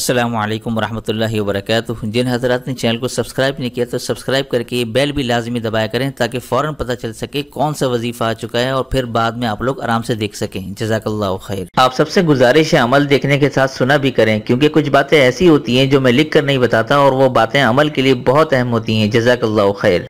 السلام علیکم ورحمۃ اللہ وبرکاتہ۔ جن حضرات نے چینل کو سبسکرائب نہیں کیا تو سبسکرائب کر کے بیل بھی لازمی دبایا کریں تاکہ فوراً پتہ چل سکے کون سا وظیفہ آ چکا ہے اور پھر بعد میں آپ لوگ آرام سے دیکھ سکیں۔ جزاک اللہ خیر۔ آپ سب سے گزارش ہے عمل دیکھنے کے ساتھ سنا بھی کریں، کیونکہ کچھ باتیں ایسی ہوتی ہیں جو میں لکھ کر نہیں بتاتا اور وہ باتیں عمل کے لیے بہت اہم ہوتی ہیں۔ جزاک اللہ خیر۔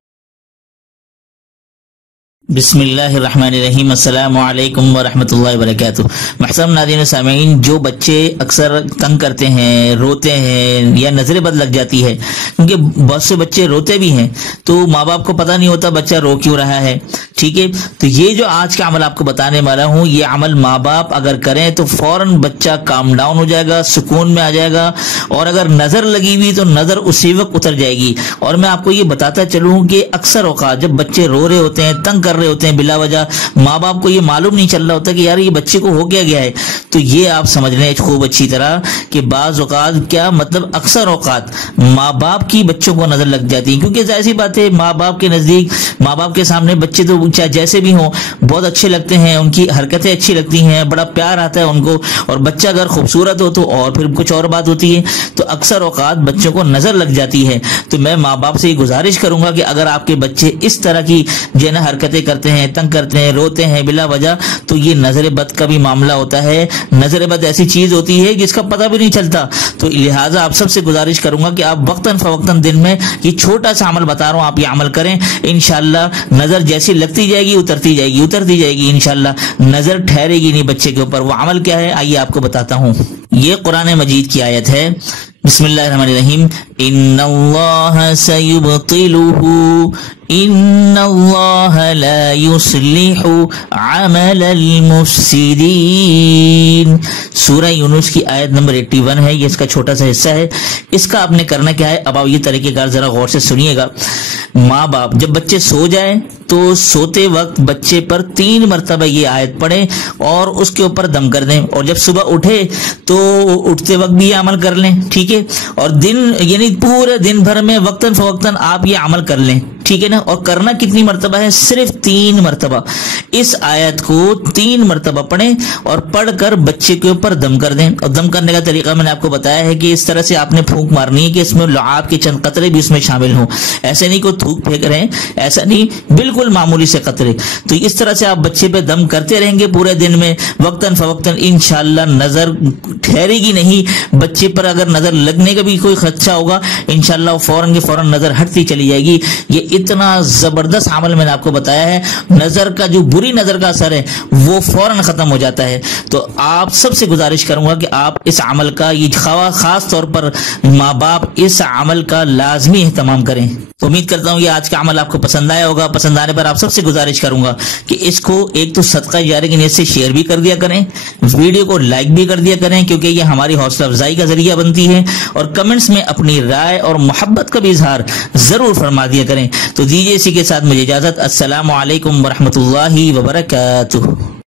بسم اللہ الرحمن الرحیم۔ السلام علیکم ورحمۃ اللہ وبرکاتہ۔ محترم ناظرین و سامعین، جو بچے اکثر تنگ کرتے ہیں، روتے ہیں یا نظر بد لگ جاتی ہے، کیونکہ بہت سے بچے روتے بھی ہیں تو ماں باپ کو پتہ نہیں ہوتا بچہ رو کیوں رہا ہے، ٹھیک ہے؟ تو یہ جو آج کا عمل آپ کو بتانے والا ہوں، یہ عمل ماں باپ اگر کریں تو فوراً بچہ کام ڈاؤن ہو جائے گا، سکون میں آ جائے گا، اور اگر نظر لگی ہوئی تو نظر اسی وقت اتر جائے گی۔ اور میں آپ کو یہ بتاتا چلوں کہ اکثر اوقات جب بچے رو رہے ہوتے ہیں، تنگ کر رہے ہوتے ہیں بلا وجہ، ماں باپ کو یہ معلوم نہیں چل رہا ہوتا کہ یار یہ بچے کو ہو گیا ہے، تو یہ آپ سمجھ لیں خوب اچھی طرح کہ بعض اوقات کیا مطلب اکثر اوقات ماں باپ کی بچوں کو نظر لگ جاتی ہے، کیونکہ ظاہر سی بات ہے ماں باپ کے نزدیک، ماں باپ کے سامنے بچے تو چاہے جیسے بھی ہوں بہت اچھے لگتے ہیں، ان کی حرکتیں اچھی لگتی ہیں، بڑا پیار آتا ہے ان کو، اور بچہ اگر خوبصورت ہو تو اور پھر کچھ اور بات ہوتی ہے، تو اکثر اوقات بچوں کو نظر لگ جاتی ہے۔ تو میں ماں باپ سے یہ گزارش کروں گا کہ اگر آپ کے بچے اس طرح کی جو ہے نا حرکتیں کرتے ہیں، تنگ کرتے ہیں، روتے ہیں بلا وجہ، تو یہ نظر بد کا بھی معاملہ ہوتا ہے۔ نظر بد ایسی چیز ہوتی ہے جس کا پتہ بھی نہیں چلتا، تو لہٰذا آپ سب سے گزارش کروں گا کہ آپ وقتاً فوقتاً دن میں یہ چھوٹا سا عمل بتا رہا ہوں، آپ یہ عمل کریں، انشاءاللہ نظر جیسی لگتی جائے گی اترتی جائے گی، انشاءاللہ نظر ٹھہرے گی نہیں بچے کے اوپر۔ وہ عمل کیا ہے آئیے آپ کو بتاتا ہوں۔ یہ قرآن مجید کی آیت ہے، بسم اللہ الرحمن الرحیم۔ ان اللہ سیبطلہ ان اللہ لا یصلح عمل المفسدین۔ سورہ یونس کی آیت نمبر 81 ہے، یہ اس کا چھوٹا سا حصہ ہے۔ اس کا آپ نے کرنا کیا ہے، اب آپ یہ طریقہ کار ذرا غور سے سنیے گا۔ ماں باپ جب بچے سو جائیں تو سوتے وقت بچے پر 3 مرتبہ یہ آیت پڑھیں اور اس کے اوپر دم کر دیں، اور جب صبح اٹھے تو اٹھتے وقت بھی یہ عمل کر لیں، ٹھیک ہے؟ اور دن یعنی پورے دن بھر میں وقتاً فوقتاً آپ یہ عمل کر لیں، ٹھیک ہے نا؟ اور کرنا کتنی مرتبہ ہے؟ صرف 3 مرتبہ۔ اس آیت کو 3 مرتبہ پڑھیں اور پڑھ کر بچے کے اوپر دم کر دیں۔ اور دم کرنے کا طریقہ میں نے آپ کو بتایا ہے کہ اس طرح سے آپ نے پھونک مارنی ہے کہ اس میں لعاب کے چند قطرے بھی اس میں شامل ہوں، ایسے نہیں کوئی تھوک پھینک رہے ہیں، ایسا نہیں، بالکل معمولی سے قطرے۔ تو اس طرح سے آپ بچے پہ دم کرتے رہیں گے پورے دن میں وقتاً فوقتاً، انشاءاللہ نظر ٹھہرے گی نہیں۔ بچے پر اگر نظر لگنے کا بھی کوئی خدشہ ہوگا، انشاءاللہ فوراً کے فوراً نظر ہٹتی چلی جائے گی۔ یہ اتنا زبردست عمل میں نے آپ کو بتایا ہے، نظر کا جو بری نظر کا اثر ہے وہ فوراً ختم ہو جاتا ہے۔ تو آپ سب سے گزارش کروں گا کہ آپ اس عمل کا، یہ خاص طور پر ماں باپ اس عمل کا لازمی اہتمام کریں۔ امید کرتا ہوں یہ آج کا عمل آپ کو پسند آیا ہوگا۔ پسند آنے پر آپ سب سے گزارش کروں گا کہ اس کو ایک تو صدقہ جاریہ کی نیت سے شیئر بھی کر دیا کریں، ویڈیو کو لائک بھی کر دیا کریں، کیونکہ یہ ہماری حوصلہ افزائی کا ذریعہ بنتی ہے، اور کمنٹس میں اپنی رائے اور محبت کا بھی اظہار ضرور فرما دیا کریں۔ تو دیجیے اسی کے ساتھ مجھے اجازت۔ السلام علیکم ورحمۃ اللہ وبرکاتہ۔